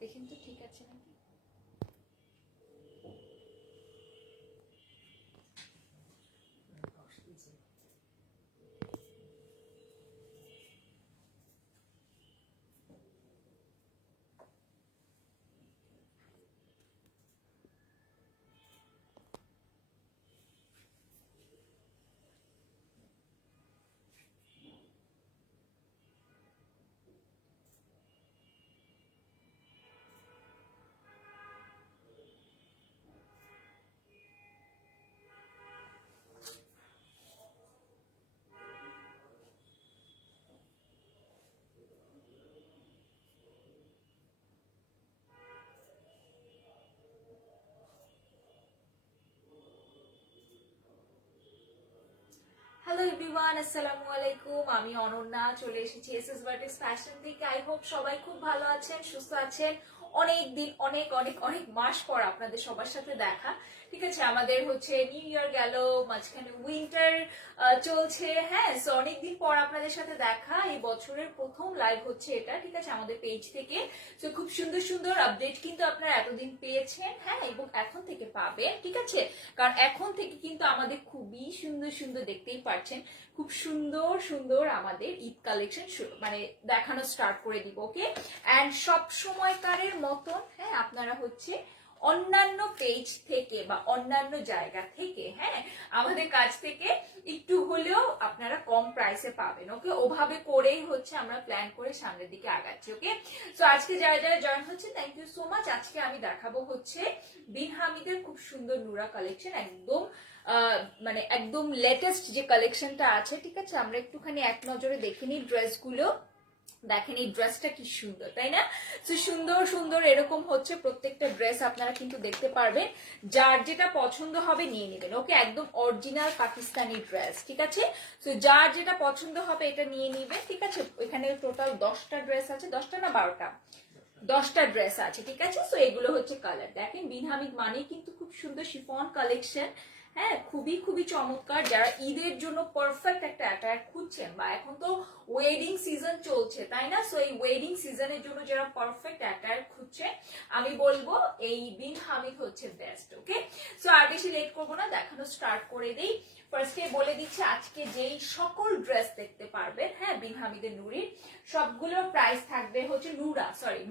দেখেন তো ঠিক আছে নাকি। হ্যালো এভরিওয়ান, আসসালামু আলাইকুম। আমি অনন্যা চলে এসেছি এসএস ভার্টেক্স ফ্যাশন থেকে। আই হোপ সবাই খুব ভালো আছেন, সুস্থ আছেন। অনেক দিন, অনেক অনেক অনেক মাস পর আপনাদের সবার সাথে দেখা। ঠিক আছে, আমাদের হচ্ছে নিউ ইয়ার গেল, মাঝখানে উইন্টার চলছে। হ্যাঁ, সো অনেকদিন পর আপনাদের সাথে দেখা। এই বছরের প্রথম লাইভ হচ্ছে এটা, ঠিক আছে, আমাদের পেজ থেকে। তো খুব সুন্দর সুন্দর আপডেট কিন্তু আপনারা এতদিন পেয়েছেন, হ্যাঁ, এবং এখন থেকে পাবেন, ঠিক আছে। কারণ এখন থেকে কিন্তু আমাদের খুবই সুন্দর সুন্দর, দেখতেই পাচ্ছেন, খুব সুন্দর সুন্দর আমাদের ঈদ কালেকশন মানে দেখানো স্টার্ট করে দিব। ওকে, এন্ড সব সময়কারের মতন, হ্যাঁ, আপনারা হচ্ছে অন্যান্য পেজ থেকে বা অন্যান্য জায়গা থেকে, হ্যাঁ, আমাদের কাছ থেকে একটু হলেও আপনারা কম প্রাইসে পাবেন। ওকে, ওভাবে করেই হচ্ছে আমরা প্ল্যান করে সামনের দিকে আগাচ্ছি। ওকে, তো আজকে যারা যারা জয়েন হচ্ছে, থ্যাংক ইউ সো মাচ। আজকে আমি দেখাবো হচ্ছে বিন হামিদের খুব সুন্দর নুরা কালেকশন, একদম মানে একদম লেটেস্ট যে কালেকশনটা আছে, ঠিক আছে। আমরা একটুখানি এক নজরে দেখে নিই ড্রেসগুলো। দেখেন এই ড্রেসটা কি সুন্দর, তাই না? তো সুন্দর সুন্দর এরকম হচ্ছে প্রত্যেকটা ড্রেস আপনারা কিন্তু দেখতে পারবেন। যার যেটা পছন্দ হবে নিয়ে নেবেন। ওকে, একদম অরিজিনাল পাকিস্তানি ড্রেস, ঠিক আছে। তো যার যেটা পছন্দ হবে এটা নিয়ে নিবেন, ঠিক আছে। এখানে টোটাল 10টা ড্রেস আছে, 10টা না 12টা, 10টা ড্রেস আছে, ঠিক আছে। তো এগুলো হচ্ছে কালার। দেখেন বিন হামিদ মানে কিন্তু খুব সুন্দর শিফন কালেকশন, হ্যাঁ, খুবই খুবই চমৎকার। যারা ঈদের জন্য পারফেক্ট একটা অ্যাটায়ার খুঁজছেন, বা এখন তো ওয়েডিং সিজন চলছে, তাই না? সো এই ওয়েডিং সিজনের জন্য যারা পারফেক্ট অ্যাটায়ার খুঁজছে, আমি বলবো এই বিন হামিদ হচ্ছে বেস্ট। ওকে, সো আর বেশি লেট করবো না, দেখানো স্টার্ট করে দিই। ফার্স্টে বলে দিচ্ছি আজকে যেই সকল ড্রেস দেখতে পারবেন, হ্যাঁ, বিন হামিদের নুরির সবগুলোর প্রাইস থাকবে হচ্ছে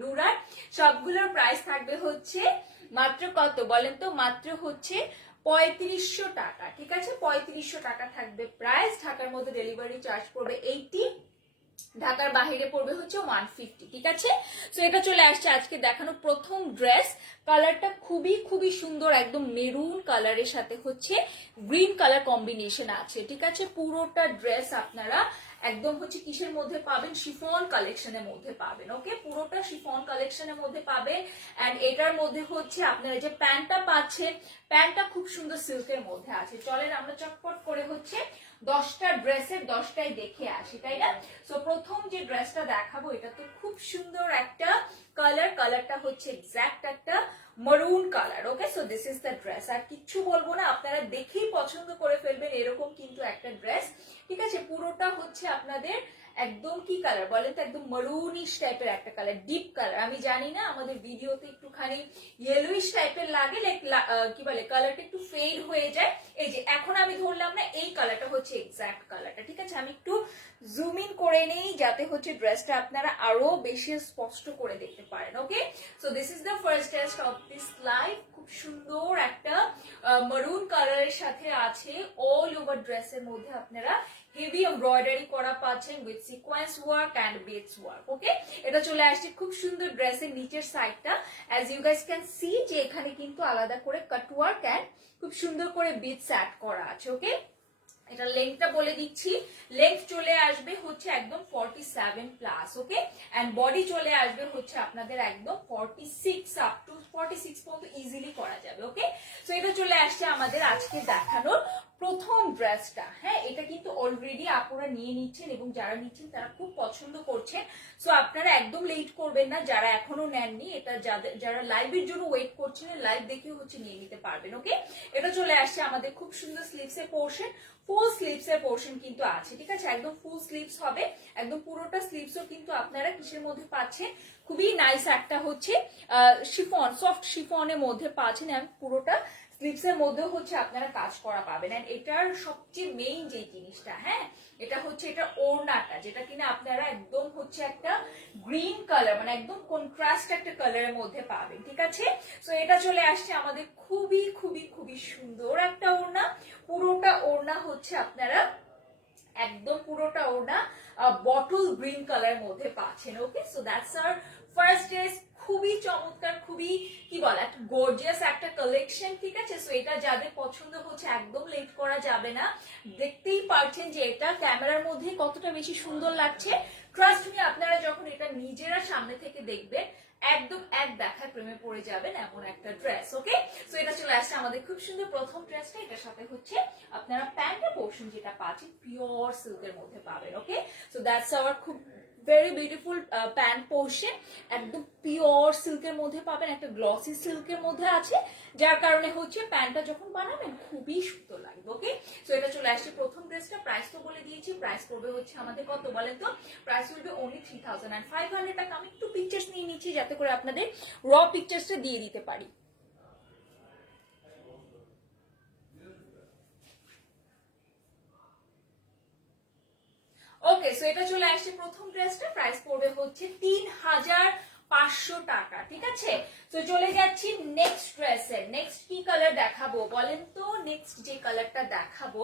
নুরার সবগুলোর প্রাইস থাকবে হচ্ছে মাত্র কত বলেন তো? মাত্র হচ্ছে 3500 টাকা, ঠিক আছে। 3500 টাকা থাকবে প্রাইস। ঢাকার মধ্যে ডেলিভারি চার্জ পড়বে 80, ঢাকার বাইরে পড়বে হচ্ছে 150, ঠিক আছে। তো এটা চলে আসছে আজকে দেখানো প্রথম ড্রেস। কালারটা খুবই খুবই সুন্দর, একদম মেরুন কালারের সাথে হচ্ছে গ্রিন কালার কম্বিনেশন আছে, ঠিক আছে। পুরোটা ড্রেস আপনারা একদম হচ্ছে কিসের মধ্যে পাবেন? শিফন কালেকশনের মধ্যে পাবেন। ওকে, পুরোটা শিফন কালেকশনের মধ্যে পাবেন। এন্ড এটার মধ্যে হচ্ছে আপনারা যে প্যান্টটা পাচ্ছেন, প্যান্টটা খুব সুন্দর সিল্কের মধ্যে আছে। চলেন আমরা চটপট করে হচ্ছে 10টা ড্রেসের 10টাই দেখে আসি, তাই না? সো প্রথম যে ড্রেসটা দেখাবো এটা তো খুব সুন্দর একটা কালারটা হচ্ছে এক্স্যাক্ট একটা maroon colour. Okay, so this is the dress. আর কিচ্ছু বলবো না, আপনারা দেখেই পছন্দ করে ফেলবেন, এরকম কিন্তু একটা ড্রেস, ঠিক আছে। পুরোটা হচ্ছে আপনাদের একদম কি কালার বলেন তো? একদম মারুনিশ টাইপের একটা কালার, ডিপ কালার। আমি জানি না আমাদের ভিডিওতে একটুখানি ইয়েলোইশ টাইপের লাগে, লাইক কি বলে, কালারটা একটু ফেড হয়ে যায়। এই যে এখন আমি ধরলাম না, এই কালারটা হচ্ছে এক্স্যাক্ট কালারটা, ঠিক আছে। আমি একটু জুম ইন করে নেই যাতে হচ্ছে ড্রেসটা আপনারা আরো বেশি স্পষ্ট করে দেখতে পারেন। Okay, so this is the first dress of this live. খুব সুন্দর একটা মারুন কালারের সাথে আছে অল ওভার ড্রেসের মধ্যে আপনারা হেভি এমব্রয়ডারি করা পাচ্ছেন with sequence work and beads work. Okay, এটা চলে আসছে খুব সুন্দর ড্রেসের নিচের সাইডটা। As you guys can see যে এখানে কিন্তু আলাদা করে কাট ওয়ার্ক এন্ড খুব সুন্দর করে বিটস অ্যাড করা আছে। ওকে, এটা লেন্থটা বলে দিচ্ছি, লেন্থ চলে আসবে হচ্ছে একদম 47 প্লাস। ওকে, এন্ড বডি চলে আসবে হচ্ছে আপনাদের একদম 46 আপ টু 46 পর্যন্ত ইজিলি করা যাবে। ওকে, সো এটা চলে আসছে আমাদের আজকে দেখানোর প্রথম ড্রেসটা, হ্যাঁ এটা কিন্তু অলরেডি আপনারা নিয়ে নিচ্ছেন এবং যারা নিচ্ছেন তারা খুব পছন্দ করছেন। সো আপনারা একদম লেট করবেন না, যারা এখনো নেননি, এটা যারা লাইভের জন্য ওয়েট করছেন লাইভ দেখে হচ্ছে নিয়ে নিতে পারবেন। ওকে, এটা চলে আসছে আমাদের খুব সুন্দর স্লিভসের পোর্শন, ফুল স্লিভসের পোর্শন কিন্তু আছে, ঠিক আছে, একদম ফুল স্লিভস হবে, একদম পুরোটা স্লিভসও কিন্তু আপনারা কিসের মধ্যে পাচ্ছেন, খুবই নাইস একটা হচ্ছে শিফন, সফট শিফনের মধ্যে পাচ্ছেন, এবং পুরোটা স্লিভসের মধ্যেও হচ্ছে আপনারা কাজ করা পাবেন। এন্ড এটার সবচেয়ে মেইন যে জিনিসটা, হ্যাঁ এটা হচ্ছে এটা ওড়নাটা, যেটা কিনা আপনারা একদম হচ্ছে একটা গ্রিন কালার, মানে একদম কন্ট্রাস্ট একটা কালারের মধ্যে পাবেন, ঠিক আছে। সো এটা চলে আসছে আমাদের খুবই খুবই খুবই সুন্দর একটা ওড়না, পুরোটা ওড়না হচ্ছে আপনারা একদম পুরোটা ওড়না বটল গ্রিন কালার মধ্যে পাচ্ছেন। Okay, so that's our first dress, খুবই চমৎকার, খুবই কি বলে একটা গর্জিয়াস একটা কালেকশন, ঠিক আছে। সো এটা যাদের পছন্দ হচ্ছে একদম লেট করা যাবে না, দেখতেই পারছেন যে এটা ক্যামেরার মধ্যে কতটা বেশি সুন্দর লাগছে। ট্রাস্ট মি, আপনারা যখন এটা নিজেরা সামনে থেকে দেখবেন একদম এক দেখায় প্রেমে পড়ে যাবেন এমন একটা ড্রেস। ওকে, সো এটা চলে আসছে আমাদের খুব সুন্দর প্রথম ড্রেসটা, এটার সাথে হচ্ছে আপনারা প্যান্টের পোর্শন যেটা পাচ্ছেন পিওর সিল্কের মধ্যে পাবেন। ওকে, সো দ্যাটস আওয়ার খুব ভেরি বিউটিফুল প্যান্ট পোর্শন, একদম পিওর সিল্কের মধ্যে পাবেন, একটা গ্লসি সিল্কের মধ্যে আছে, যার কারণে হচ্ছে প্যান্টটা যখন বানাবেন খুবই সুন্দর লাগবে। ওকে, সো এটা চলে আসছে প্রথম ড্রেসটা, প্রাইস তো বলে দিয়েছি, প্রাইস পড়বে হচ্ছে আমাদের কত বলেন তো, প্রাইস উইল অনলি 3500 টাকা। আমি একটু পিকচার্স নিয়ে নিচ্ছি যাতে করে আপনাদের র পিকচার্সটা দিয়ে দিতে পারি। ওকে, সো এটা চলে আসছে প্রথম ড্রেসটা, প্রাইস পড়বে হচ্ছে 3500 টাকা, ঠিক আছে। তো চলে যাচ্ছি নেক্সট ড্রেসের, নেক্সট কি কালার দেখাবো বলেন তো, নেক্সট যে কালারটা দেখাবো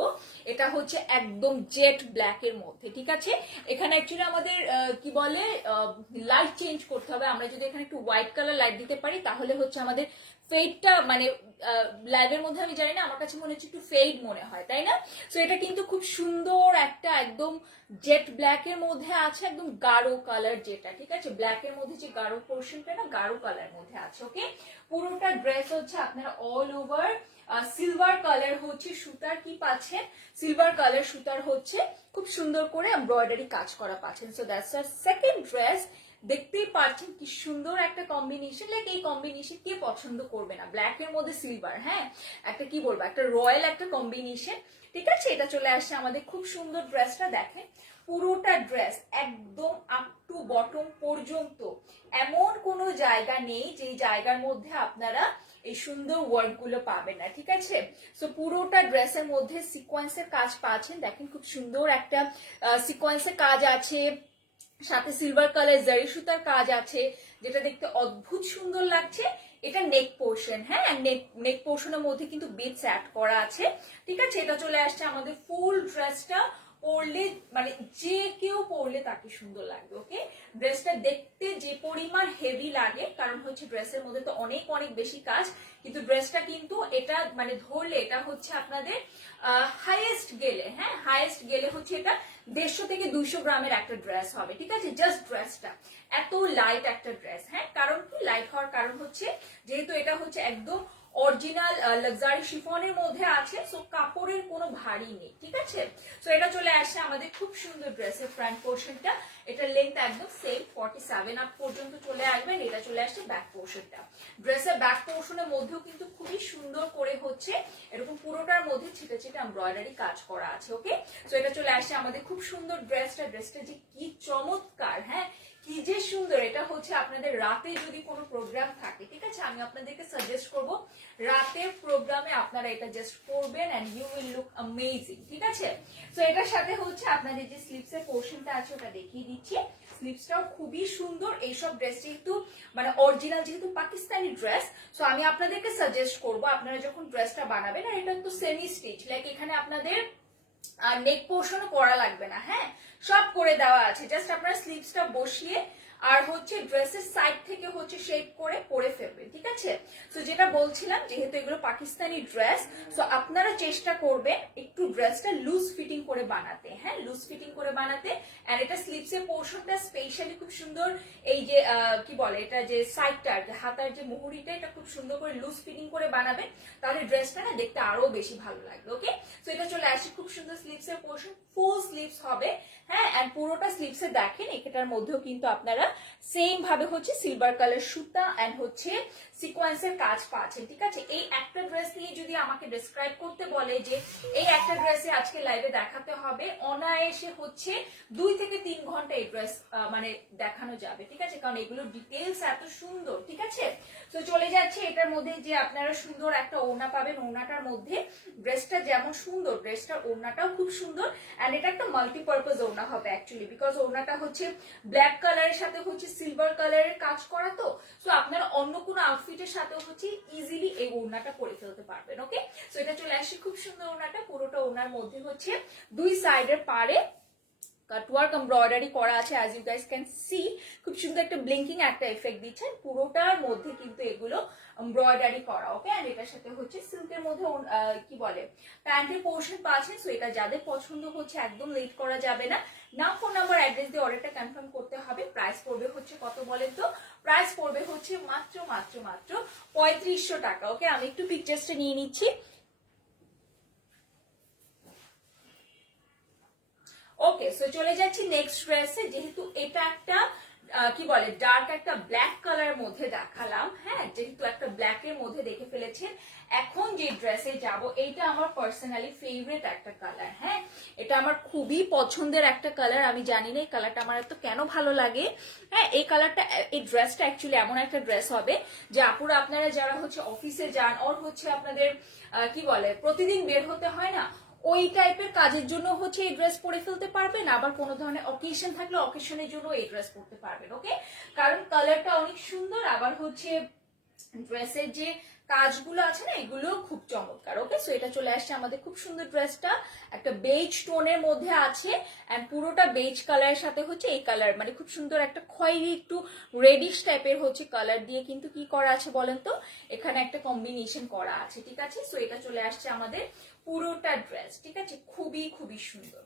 এটা হচ্ছে একদম জেট ব্ল্যাক এর মধ্যে, ঠিক আছে। এখানে অ্যাকচুয়ালি আমাদের কি বলে লাইট চেঞ্জ করতে হবে, আমরা যদি এখানে একটু হোয়াইট কালার লাইট দিতে পারি তাহলে হচ্ছে আমাদের ফেডটা, মানে লাইভের মধ্যে আমি জানি না, আমার কাছে মনে হচ্ছে একটু ফেড মনে হয়, তাই না। সো এটা কিন্তু খুব সুন্দর একটা একদম জেট ব্ল্যাক এর মধ্যে আছে, একদম গাঢ় কালার যেটা, ঠিক আছে, ব্ল্যাক এর মধ্যে যে গাঢ় পোর্শনটা না গাঢ় কালার মধ্যে আছে। ওকে, পুরোটা ড্রেস হচ্ছে আপনারা অল ওভার সিলভার কালার হচ্ছে সুতার কি পাচ্ছেন, সিলভার কালার সুতার হচ্ছে খুব সুন্দর করে এমব্রয়ডারি কাজ করা পাচ্ছেন। So that's our second dress, দেখতেই পাচ্ছেন কি সুন্দর একটা কম্বিনেশন, লাইক এই কম্বিনেশন কে পছন্দ করবে না, ব্ল্যাক এর মধ্যে সিলভার, হ্যাঁ একটা কি বলবো একটা রয়্যাল একটা কম্বিনেশন, ঠিক আছে। এটা চলে আসছে আমাদের খুব সুন্দর ড্রেসটা, দেখেন পুরোটা ড্রেস একদম আপ টু বটম পর্যন্ত এমন কোনো জায়গা নেই যে জায়গার মধ্যে আপনারা এই সুন্দর ওয়ার্ক গুলো পাবেন না, ঠিক আছে। সো পুরোটা ড্রেসের মধ্যে সিকোয়েন্সের কাজ পাচ্ছেন, দেখেন খুব সুন্দর একটা সিকোয়েন্সের কাজ আছে, সাথে সিলভার কালার জারি সুতার কাজ আছে, যেটা দেখতে অদ্ভুত সুন্দর লাগছে। এটা নেক পোর্শন, হ্যাঁ নেক পোর্শনের মধ্যে কিন্তু বিটস অ্যাড করা আছে, ঠিক আছে। এটা চলে আসছে আমাদের ফুল ড্রেসটা, পরলে মানে যে কেউ পরলে তাকে সুন্দর লাগবে। ওকে, ড্রেসটা দেখতে যে পরিমাণ হেভি লাগে, কারণ হচ্ছে ড্রেসের মধ্যে তো অনেক অনেক বেশি কাজ, কিন্তু ড্রেসটা কিন্তু এটা মানে ধরলে এটা হচ্ছে আপনাদের হাইয়েস্ট গেলে, হ্যাঁ হাইয়েস্ট গেলে হচ্ছে এটা 150 থেকে 200 গ্রামের একটা ড্রেস হবে, ঠিক আছে। জাস্ট ড্রেসটা এত লাইট একটা ড্রেস, হ্যাঁ কারণ কি লাইট হওয়ার কারণ হচ্ছে যেহেতু এটা হচ্ছে একদম অরিজিনাল লাক্সারি শিফনের মধ্যে আছে, সো কাপড়ের কোনো ভারী নেই, ঠিক আছে। সো এটা চলে আসছে আমাদের খুব সুন্দর ড্রেসের ফ্রন্ট পোর্শনটা, এটা লেন্থ একদম সেম 47 আপ পর্যন্ত চলে আসবে। এটা চলে আসছে ব্যাক পোর্শনটা, ড্রেসের ব্যাক পোর্শনের মধ্যেও কিন্তু খুবই সুন্দর করে হচ্ছে এরকম পুরোটার মধ্যে ছিটে ছিটে এমব্রয়ডারি কাজ করা আছে। ওকে, সো এটা চলে আসছে আমাদের খুব সুন্দর ড্রেসটা, ড্রেসটা যে কি চমৎকার, হ্যাঁ কি যে সুন্দর। এটা হচ্ছে আপনাদের রাতে যদি কোনো প্রোগ্রাম থাকে, ঠিক আছে, আমি আপনাদেরকে সাজেস্ট করব রাতের প্রোগ্রামে আপনারা এটা জাস্ট পরবেন and you will look amazing, ঠিক আছে। সো এটার সাথে হচ্ছে আপনাদের যে স্লিভসের পোর্শনটা আছে ওটা দেখিয়ে দিচ্ছি, স্লিভসটাও খুবই সুন্দর। এইসব ড্রেস যেহেতু মানে অরিজিনাল যেহেতু পাকিস্তানি ড্রেস, সো আমি আপনাদেরকে সাজেস্ট করব আপনারা যখন ড্রেসটা বানাবেন, আর এটা তো সেমি স্টিচ, লাইক এখানে আপনাদের নেক পোর্শনও করা লাগবে না, হ্যাঁ সব করে দেওয়া আছে, জাস্ট আপনারা স্লিভসটা বসিয়ে আর হচ্ছে ড্রেসের সাইড থেকে হচ্ছে শেপ করে পরে ফেলবেন, ঠিক আছে? তো যেটা বলছিলাম, যেহেতু এগুলো পাকিস্তানি ড্রেস, তো আপনারা চেষ্টা করবেন একটু ড্রেসটা লুজ ফিটিং করে বানাতে, হ্যাঁ, লুজ ফিটিং করে বানাতে। আর এটা স্লিভসের পোর্শনটা স্পেশালি খুব সুন্দর, এই যে কি বলে এটা, যে সাইডটা আর কি, হাতার যে মুহুরিটা, এটা খুব সুন্দর করে লুজ ফিটিং করে বানাবেন, তাহলে ড্রেসটা না দেখতে আরো বেশি ভালো লাগবে। ওকে, তো এটা চলে আসে খুব সুন্দর স্লিভসের পোর্শন, ফুল স্লিভস হবে, হ্যাঁ। এন্ড পুরোটা স্লিভসে দেখেন এটার মধ্যেও কিন্তু আপনারা সেম ভাবে হচ্ছে সিলভার কালার সুতা এন্ড হচ্ছে সিকোয়েন্সের কাজ পাচ্ছেন, ঠিক আছে? এই একটা ড্রেস নিয়ে যদি আমাকে ডিসক্রাইব করতে বলে যে এই একটা ড্রেসে আজকে লাইভে দেখাতে হবে, অনায়াসে হচ্ছে 2 থেকে 3 ঘন্টা এই ড্রেস মানে দেখানো যাবে, ঠিক আছে? কারণ এগুলো ডিটেইলস এত সুন্দর, ঠিক আছে? তো চলে যাচ্ছে এটার মধ্যে যে আপনারা সুন্দর একটা ওড়না পাবেন, ওড়নাটার মধ্যে ড্রেসটা যেমন সুন্দর, ড্রেসটার ওড়নাটাও খুব সুন্দর। এন্ড এটা একটা মাল্টিপারপাস ওড়না হবে অ্যাকচুয়ালি, বিকজ ওড়নাটা হচ্ছে ব্ল্যাক কালারের সাথে হচ্ছে সিলভার কালারের কাজ করা, তো সো আপনারা অন্য কোনো আউটফিটের সাথেও হচ্ছে ইজিলি এই ওড়নাটা পরে ফেলতে পারবেন। ওকে, সো এটা চলে আসছে খুব সুন্দর ওড়নাটা, পুরোটা ওড়নার মধ্যে হচ্ছে 2 সাইডের পারে কাটওয়ার্ক এমব্রয়ডারি করা আছে, as you guys can see, খুব সুন্দর একটা ব্লিঙ্কিং একটা এফেক্ট দিচ্ছে পুরোটার মধ্যে, কিন্তু এগুলো এমব্রয়ডারি করা। ওকে, আর এটার সাথে হচ্ছে সিল্কের মধ্যে কি বলে প্যান্টের পোর্শন পাচ্ছেন। সো এটা যাদের পছন্দ হচ্ছে একদম লেট করা যাবে না, নাম, ফোন নাম্বার, অ্যাড্রেস দিয়ে অর্ডারটা কনফার্ম করতে হবে। প্রাইস পড়বে হচ্ছে কত বলেন তো? প্রাইস পড়বে হচ্ছে মাত্র মাত্র মাত্র 3500 টাকা। ওকে, আমি একটু পিকচারসটা নিয়ে নিচ্ছি। ওকে, সো চলে যাচ্ছি নেক্সট ড্রেসে। যেহেতু এটা একটা কি বলে ডার্ক একটা ব্ল্যাক কালারের মধ্যে দেখালাম, হ্যাঁ, যেহেতু একটা ব্ল্যাক এর মধ্যে দেখে ফেলেছেন, এখন যে ড্রেসে যাব এইটা আমার পার্সোনালি ফেভারিট একটা কালার, হ্যাঁ, এটা আমার খুবই পছন্দের একটা কালার। আমি জানি না এই কালারটা আমার এত কেন ভালো লাগে, হ্যাঁ। এই কালারটা, এই ড্রেসটা অ্যাকচুয়ালি এমন একটা ড্রেস হবে যে আপুরা আপনারা যারা হচ্ছে অফিসে যান, ওর হচ্ছে আপনাদের কি বলে প্রতিদিন বের হতে হয় না, ওই টাইপের কাজের জন্য হচ্ছে এই ড্রেস পরে ফেলতে পারবেন, আবার কোনো ধরনের অকেশন থাকলে অকেশনের জন্য এই ড্রেস পরতে পারবেন। ওকে, কারণ কালারটা অনেক সুন্দর, আবার হচ্ছে ড্রেসের যে কাজগুলো আছে না, এগুলো খুব চমৎকার। ওকে, সো এটা চলে আসছে আমাদের খুব সুন্দর ড্রেসটা, একটা বেজ টোনের মধ্যে আছে, এন্ড পুরোটা বেজ কালারের সাথে হচ্ছে এই কালার, মানে খুব সুন্দর একটা খয়েরি একটু রেডিশ টাইপের হচ্ছে কালার দিয়ে কিন্তু কি করা আছে বলেন তো, এখানে একটা কম্বিনেশন করা আছে, ঠিক আছে? সো এটা চলে আসছে আমাদের পুরোটা ড্রেস, ঠিক আছে? খুবই খুবই সুন্দর।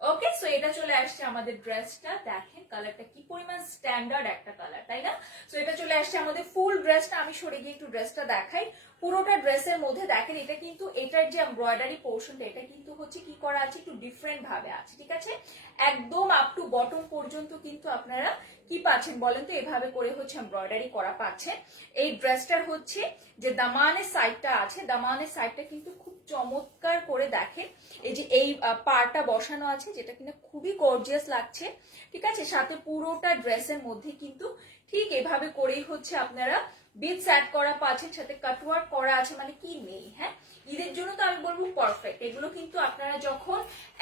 ওকে, সো এটা চলে আসছে আমাদের ড্রেসটা, দেখেন কালারটা কি পরিমাণ স্ট্যান্ডার্ড একটা কালার, তাই না? সো এটা চলে আসছে আমাদের ফুল ড্রেসটা। আমি সরে গিয়ে একটু ড্রেসটা দেখাই। পুরোটা ড্রেসের মধ্যে দেখেন এটা কিন্তু, এটার যে এমব্রয়ডারি পোর্শনটা, এটা কিন্তু হচ্ছে কি করা আছে, একটু ডিফারেন্ট ভাবে আছে, ঠিক আছে? একদম আপ টু বটম পর্যন্ত কিন্তু আপনারা কি পাচ্ছেন বলেন তো, এভাবে করে হচ্ছে এমব্রয়ডারি করা পাচ্ছেন। এই ড্রেসটার হচ্ছে যে দামানের সাইডটা আছে, দামানের সাইডটা কিন্তু খুব চমৎকার করে দেখেন, এই যে এই পাড়টা বসানো আছে, যেটা কিনা খুবই গর্জিয়াস লাগছে, ঠিক আছে? সাথে পুরোটা ড্রেসের মধ্যে কিন্তু ঠিক এভাবে করেই হচ্ছে আপনারা বিটস অ্যাড করা পাচ্ছেন, সাথে কাটওয়ার্ক করা আছে, মানে কি নেই, হ্যাঁ। ঈদের জন্য তো আমি বলবো পারফেক্ট। এগুলো কিন্তু আপনারা যখন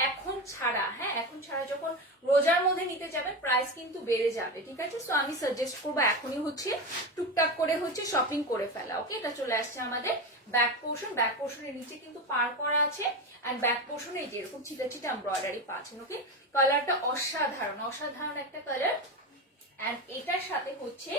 এখন ছাড়া, হ্যাঁ, এখন ছাড়া যখন রোজার মধ্যে নিতে যাবেন, প্রাইস কিন্তু বেড়ে যাবে, ঠিক আছে? সো আমি সাজেস্ট করবো এখনই হচ্ছে টুকটাক করে হচ্ছে শপিং করে ফেলা। ওকে, এটা চলে আসছে আমাদের ব্যাক পোর্শন, ব্যাক পোর্শনের নিচে কিন্তু পার করা আছে, এন্ড ব্যাক পোর্শনে এই যে এরকম ছিটা ছিটা এমব্রয়ডারি পাচ্ছেন। ওকে, কালারটা অসাধারণ, অসাধারণ একটা কালার। এন্ড এটার সাথে হচ্ছে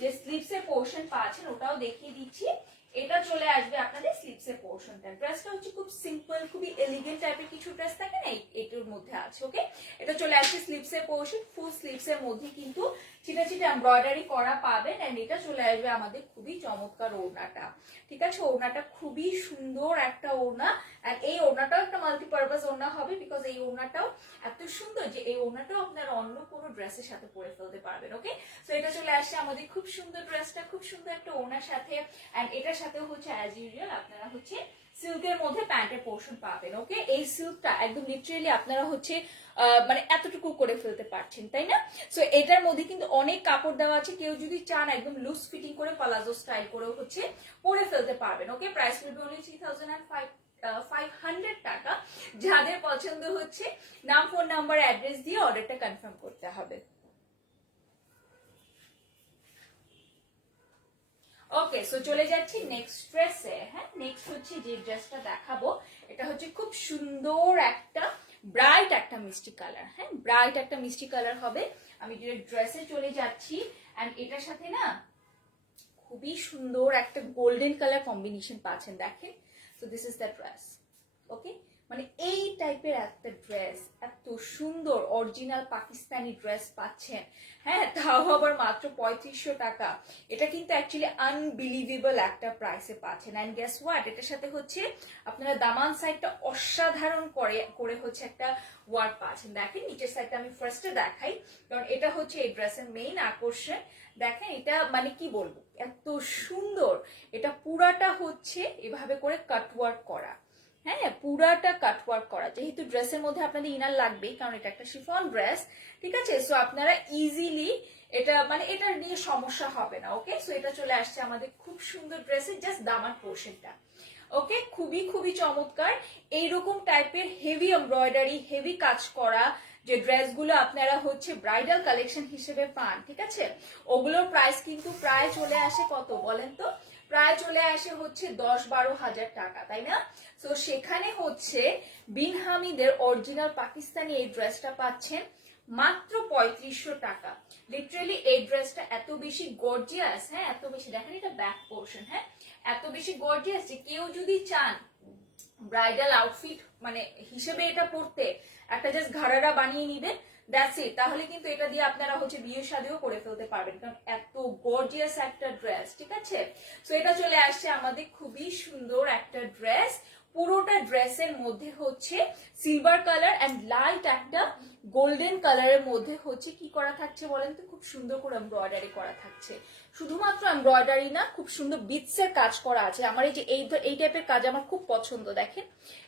যে স্লিভসের পোর্শন পাচ্ছেন, ওটাও দেখিয়ে দিচ্ছি। এটা চলে আসবে আপনাদের স্লিভসের পোর্শনটা। ড্রেসটা হচ্ছে খুব সিম্পল, খুবই এলিগেন্ট টাইপের কিছু ড্রেস থাকে না, এইটার মধ্যে আছে। ওকে, এটা চলে আসছে স্লিভসের পোর্শন, ফুল স্লিভসের মধ্যে কিন্তু ছিটা ছিটা এমব্রয়ডারি করা পাবেন। এন্ড এটা চলে আসবে আমাদের খুবই চমৎকার ওড়নাটা, ঠিক আছে? ওড়নাটা খুবই সুন্দর একটা ওড়না, আর এই ওড়নাটাও একটা মাল্টিপারপাস ওড়না হবে, বিকজ এই ওড়নাটাও এত সুন্দর যে এই ওড়নাটাও আপনারা অন্য কোনো ড্রেসের সাথে পরে ফেলতে পারবেন। ওকে, সো এটা চলে আসছে আমাদের খুব সুন্দর ড্রেসটা, খুব সুন্দর একটা ওড়নার সাথে, এন্ড এটার সাথেও হচ্ছে অ্যাজ ইউজুয়াল আপনারা হচ্ছে সিল্কের মধ্যে প্যান্টের পোর্শন পাবেন। ওকে, এই সিল্কটা একদম লিটারেলি আপনারা হচ্ছে মানে এতটুকু করে ফেলতে পারছেন, তাই না? সো এটার মধ্যে কিন্তু অনেক কাপড় দেওয়া আছে, কেউ যদি চান একদম লুজ ফিটিং করে পালাজো স্টাইল করেও হচ্ছে পরে ফেলতে পারবেন। ওকে, প্রাইস উইল বি অনলি 3500 টাকা। যাদের পছন্দ হচ্ছে নাম, ফোন নাম্বার, অ্যাড্রেস দিয়ে অর্ডারটা কনফার্ম করতে হবে। ওকে, সো চলে যাচ্ছি নেক্সট ড্রেসে। হ্যাঁ, নেক্সট হচ্ছে যে ড্রেসটা দেখাবো, এটা হচ্ছে খুব সুন্দর একটা ব্রাইট একটা মিষ্টি কালার, হ্যাঁ ব্রাইট একটা মিষ্টি কালার হবে। আমি ডিরেক্ট ড্রেসে চলে যাচ্ছি। অ্যান্ড এটার সাথে না খুবই সুন্দর একটা গোল্ডেন কালার কম্বিনেশন পাচ্ছেন, দেখেন। So this is the dress, okay. মানে এই টাইপের একটা ড্রেস, এত সুন্দর অরিজিনাল পাকিস্তানি ড্রেস পাচ্ছেন, হ্যাঁ তাও আবার মাত্র 3500 টাকা। এটা কিন্তু অ্যাকচুয়ালি আনবিলিভেবল একটা প্রাইসে পাচ্ছেন। অ্যান্ড গেস হোয়াট, এটার সাথে হচ্ছে আপনারা দামান সাইডটা অসাধারণ করে হচ্ছে একটা ওয়ার্ক পাচ্ছেন। দেখেন নিচের সাইডটা আমি ফার্স্টে দেখাই, কারণ এটা হচ্ছে এই ড্রেসের মেইন আকর্ষণ। দেখেন এটা মানে কি বলবো, এত সুন্দর। এটা পুরাটা হচ্ছে এভাবে করে কাটওয়ার্ক করা, হ্যাঁ পুরাটা কাটওয়ার্ক করা। যেহেতু ড্রেসের মধ্যে আপনাদের ইনার লাগবেই, কারণ এটা একটা শিফন ড্রেস, ঠিক আছে। সো আপনারা ইজিলি এটা মানে এটা নিয়ে সমস্যা হবে না, ওকে। সো এটা চলে আসছে আমাদের খুব সুন্দর ড্রেসের জাস্ট দামান পোর্শনটা, ওকে। খুবই খুবই চমৎকার। এইরকম টাইপের হেভি এমব্রয়ডারি, হেভি কাজ করা যে ড্রেসগুলো আপনারা হচ্ছে ব্রাইডাল কালেকশন হিসেবে পান, ঠিক আছে, ওগুলোর প্রাইস কিন্তু প্রায় চলে আসে কত বলেন তো, প্রায় চলে আসে হচ্ছে 10-12 হাজার টাকা, তাই না। তো সেখানে হচ্ছে বিন হামিদের অরিজিনাল পাকিস্তানি এই ড্রেসটা পাচ্ছেন মাত্র 3500 টাকা। লিটারালি এই ড্রেসটা এত বেশি গর্জিয়াস, হ্যাঁ এত বেশি, দেখেন এটা ব্যাক পোর্শন, হ্যাঁ এত বেশি গর্জিয়াস যে কেউ যদি চান ব্রাইডাল আউটফিট মানে হিসেবে এটা পরতে, একটা জাস্ট ঘাড়ারা বানিয়ে নিবেন, দ্যাটস ইট, তাহলে কিন্তু এটা দিয়ে আপনারা হচ্ছে বিয়ে শাদিও করে ফেলতে পারবেন, কারণ এত গর্জিয়াস একটা ড্রেস, ঠিক আছে। সো এটা চলে আসছে আমাদের খুবই সুন্দর একটা ড্রেস। পুরোটা ড্রেসের মধ্যে হচ্ছে সিলভার কালার এন্ড লাইট একটা গোল্ডেন কালারের মধ্যে হচ্ছে কি করা থাকছে বলেন তো, খুব সুন্দর করে এমব্রয়ডারি করা থাকছে। শুধুমাত্র এমব্রয়ডারি না, খুব সুন্দর বিটসের কাজ করা আছে। আমার এই যে এই টাইপের কাজ আমার খুব পছন্দ, দেখেন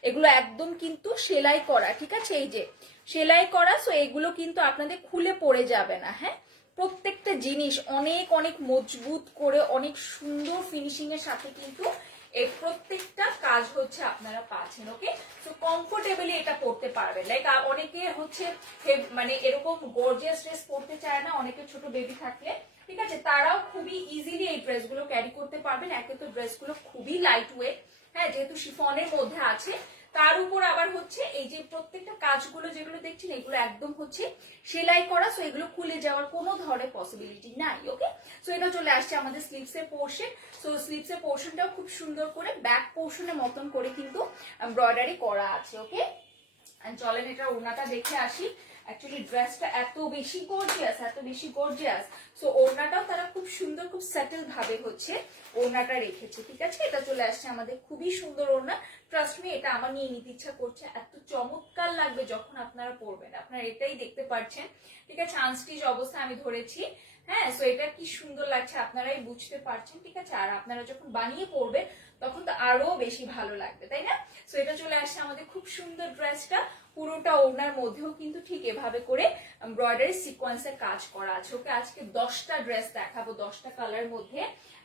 এগুলো একদম কিন্তু সেলাই করা, ঠিক আছে, এই যে সেলাই করা। সো এগুলো কিন্তু আপনাদের খুলে পড়ে যাবে না, হ্যাঁ প্রত্যেকটা জিনিস অনেক অনেক মজবুত করে অনেক সুন্দর ফিনিশিং এর সাথে কিন্তু এই প্রত্যেকটা কাজ হচ্ছে আপনারা পাচ্ছেন, ওকে। সো কমফোর্টেবলি এটা পড়তে পারবেন। লাইক অনেকে হচ্ছে মানে এরকম গর্জিয়াস ড্রেস পরতে চায় না, অনেকে ছোট বেবি থাকলে, ঠিক আছে, তারাও খুবই ইজিলি এই ড্রেসগুলো ক্যারি করতে পারবেন। একে তো ড্রেসগুলো খুবই লাইট ওয়েট, হ্যাঁ যেহেতু শিফনের মধ্যে আছে, তার উপর আবার হচ্ছে এই যে প্রত্যেকটা কাজগুলো যেগুলো দেখছেন এগুলো একদম হচ্ছে সেলাই করা। সো এগুলো খুলে যাওয়ার কোনো ধরনের পসিবিলিটি নাই, ওকে। সো এটা চলে আসছে আমাদের স্লিভস এর পোর্শন। সো স্লিভস এর পোর্শনটাও খুব সুন্দর করে ব্যাক পোর্শনের মতন করে কিন্তু এমব্রয়ডারি করা আছে, ওকে। চলেন এটা ওড়নাটা দেখে আসি। অ্যাকচুয়ালি ড্রেসটা এত বেশি গর্জিয়াস, এত বেশি গর্জিয়াস। সো ওড়নাটাও তারা খুব সুন্দর, খুব সেটেল ভাবে হচ্ছে ওড়নাটা রেখেছে, ঠিক আছে। এটা চলে আসছে আমাদের খুবই সুন্দর ওড়না। ট্রাস্ট মি এটা আমার নিয়ে নিতে ইচ্ছা করছে, এত চমৎকার লাগবে যখন আপনারা পরবেন, আপনারা এটাই দেখতে পাচ্ছেন, ঠিক আছে। আনস্টিচ অবস্থা আমি ধরেছি, হ্যাঁ। সো এটা কি সুন্দর লাগছে আপনারাই বুঝতে পারছেন, ঠিক আছে। আর আপনারা যখন বানিয়ে পরবেন তখন তো আরো বেশি ভালো লাগবে, তাই না। সো এটা চলে আসছে আমাদের খুব সুন্দর ড্রেসটা। পুরোটা ওড়নার মধ্যেও কিন্তু ঠিক এভাবে করে এমব্রয়ডারি সিকোয়েন্সের কাজ করা আছে, ওকে। আজকে 10টা ড্রেস দেখাবো, 10টা কালার মধ্যে।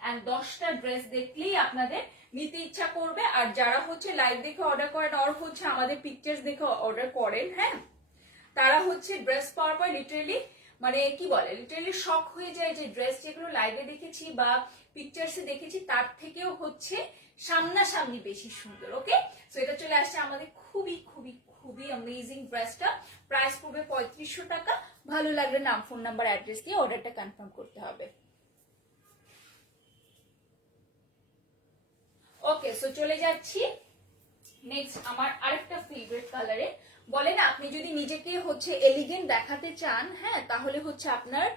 এন্ড 10টা ড্রেস দেখলেই আপনাদের নিতে ইচ্ছা করবে। আর যারা হচ্ছে লাইভ দেখে অর্ডার করেন আর হচ্ছে আমাদের পিকচার্স দেখে অর্ডার করেন, হ্যাঁ তারা হচ্ছে ড্রেস পাওয়ার পর লিটারেলি মানে কি বলে, লিটারেলি শক হয়ে যায় যে ড্রেস যেগুলো লাইভে দেখেছি বা পিকচার্সে দেখেছি তার থেকেও হচ্ছে সামনাসামনি বেশি সুন্দর, ওকে। সো এটা চলে আসছে আমাদের খুবই খুবই খুবই অ্যামেজিং ড্রেসটা। প্রাইস পড়বে 3500 টাকা। ভালো লাগলে নাম, ফোন নাম্বার, অ্যাড্রেস দিয়ে অর্ডারটা কনফার্ম করতে হবে। ওকে, সো চলে যাচ্ছি নেক্সট আমার আরেকটা ফেভারিট কালারে। বলেন আপনি যদি নিজেকে হচ্ছে এলিগেন্ট দেখাতে চান, হ্যাঁ তাহলে হচ্ছে আপনার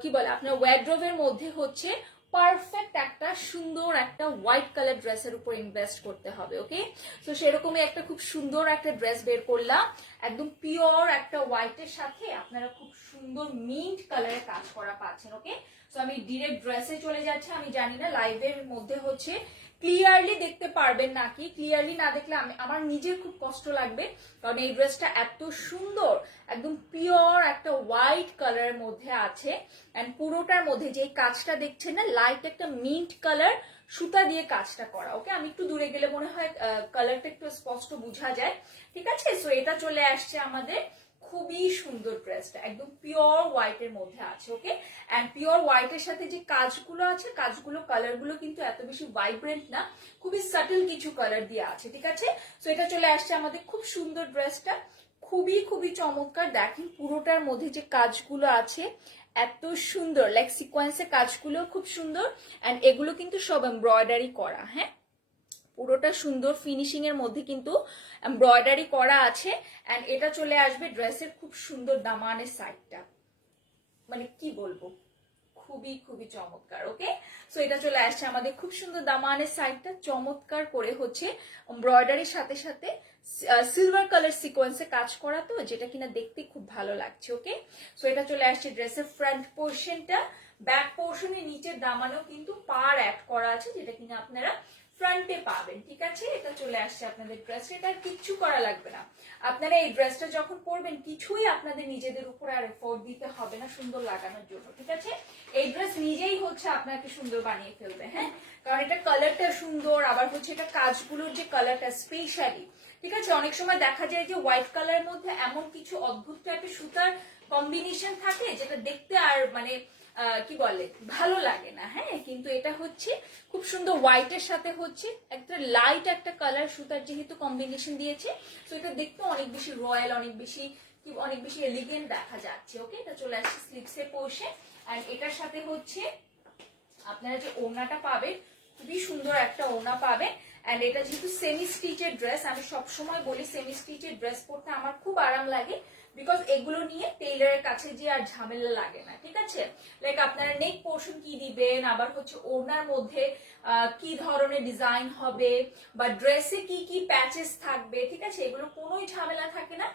কি বলে আপনার ওয়ার্ড্রোবের মধ্যে হচ্ছে পারফেক্ট একটা সুন্দর একটা হোয়াইট কালার ড্রেসের উপর ইনভেস্ট করতে হবে, ওকে। তো সেরকমই একটা খুব সুন্দর একটা ড্রেস বের করলাম, একদম পিওর একটা হোয়াইটের সাথে আপনারা খুব সুন্দর মিন্ট কালারের কাজ করা পাচ্ছেন, ওকে। তো আমি ডিরেক্ট ড্রেসে চলে যাচ্ছি। আমি জানি না লাইভের মধ্যে হচ্ছে ক্লিয়ারলি দেখতে পারবেন নাকি, ক্লিয়ারলি না দেখলে আমার নিজের খুব কষ্ট লাগবে, কারণ এই ড্রেসটা এত সুন্দর, একদম পিওর একটা হোয়াইট কালারের মধ্যে আছে। এন্ড পুরোটার মধ্যে যে কাজটা দেখছেন না, লাইট একটা মিন্ট কালার সুতা দিয়ে কাজটা করা, ওকে। আমি একটু দূরে গেলে মনে হয় কালারটা একটু স্পষ্ট বোঝা যায়, ঠিক আছে। সো এটা চলে আসছে আমাদের খুবই সুন্দর ড্রেসটা, একদম পিওর হোয়াইটের মধ্যে আছে, ওকে। এন্ড পিওর হোয়াইটের সাথে যে কাজগুলো আছে, কাজগুলো কালারগুলো কিন্তু এত বেশি ভাইব্রেন্ট না, খুবই সাটল কিছু কালার দিয়ে আছে, ঠিক আছে। সো এটা চলে আসছে আমাদের খুব সুন্দর ড্রেসটা, খুবই খুবই চমৎকার। দেখেন পুরোটার মধ্যে যে কাজগুলো আছে এত সুন্দর, লাইক সিকোয়েন্সের কাজগুলো খুব সুন্দর। অ্যান্ড এগুলো কিন্তু সব এমব্রয়ডারি করা, হ্যাঁ পুরোটা সুন্দর ফিনিশিং এর মধ্যে কিন্তু এমব্রয়ডারি করা আছে। অ্যান্ড এটা চলে আসবে ড্রেসের খুব সুন্দর দামানের সাইডটা, মানে কি বলবো, খুবই খুবই চমৎকার। ওকে, সো এটা চলে আসছে আমাদের খুব সুন্দর দামানের সাইডটা চমৎকার করে হচ্ছে এমব্রয়ডারির সাথে সাথে সিলভার কালার সিকোয়েন্সে কাজ করা, তো যেটা কিনা দেখতে খুব ভালো লাগছে। ওকে, সো এটা চলে আসছে ড্রেসের ফ্রন্ট পোর্শনটা। ব্যাক পোর্শনের নিচের দামানেও কিন্তু পার অ্যাড করা আছে, যেটা কিনা আপনারা ফ্রন্টে পাবেন। ঠিক আছে, এটা চলে আসছে আপনাদের ড্রেস। এটা আর কিচ্ছু করা লাগবে না, আপনারা এই ড্রেসটা যখন পরবেন কিছুই আপনাদের নিজেদের উপর আর এফোর্ট দিতে হবে না সুন্দর লাগানোর জন্য। ঠিক আছে, এই ড্রেস নিজেই হচ্ছে আপনাকে সুন্দর বানিয়ে ফেলবে। হ্যাঁ, কারণ এটা কালারটা সুন্দর, আবার হচ্ছে এটা কাজগুলোর যে কালারটা স্পেশালি, ঠিক আছে অনেক সময় দেখা যায় যে হোয়াইট কালারের মধ্যে এমন কিছু অদ্ভুত টাইপের সুতার কম্বিনেশন থাকে যেটা দেখতে আর মানে কি বলে ভালো লাগে না। হ্যাঁ, কিন্তু এটা হচ্ছে খুব সুন্দর হোয়াইটের সাথে হচ্ছে একটা লাইট একটা কালার সুতার যেহেতু কম্বিনেশন দিয়েছে, তো এটা দেখতে অনেক বেশি রয়্যাল, অনেক বেশি এলিগেন্ট দেখা যাচ্ছে। ওকে, এটা চলে আসছে স্লিভসে পোর্শন। এন্ড এটার সাথে হচ্ছে আপনারা যে ওড়নাটা পাবেন খুবই সুন্দর একটা ওড়না পাবেন। এন্ড এটা যেহেতু সেমি স্টিচের ড্রেস, আমি সবসময় বলি সেমি স্টিচের ড্রেস পরতে আমার খুব আরাম লাগে, বিকজ এগুলো নিয়ে টেইলারের কাছে যে আর ঝামেলা লাগে না। ঠিক আছে, লাইক আপনারা নেক পোর্শন কি দিবেন, আবার হচ্ছে ওড়নার মধ্যে কি ধরনের ডিজাইন হবে, বা ড্রেসে কি কি প্যাচেস থাকবে, ঠিক আছে এগুলো কোনোই ঝামেলা থাকে না।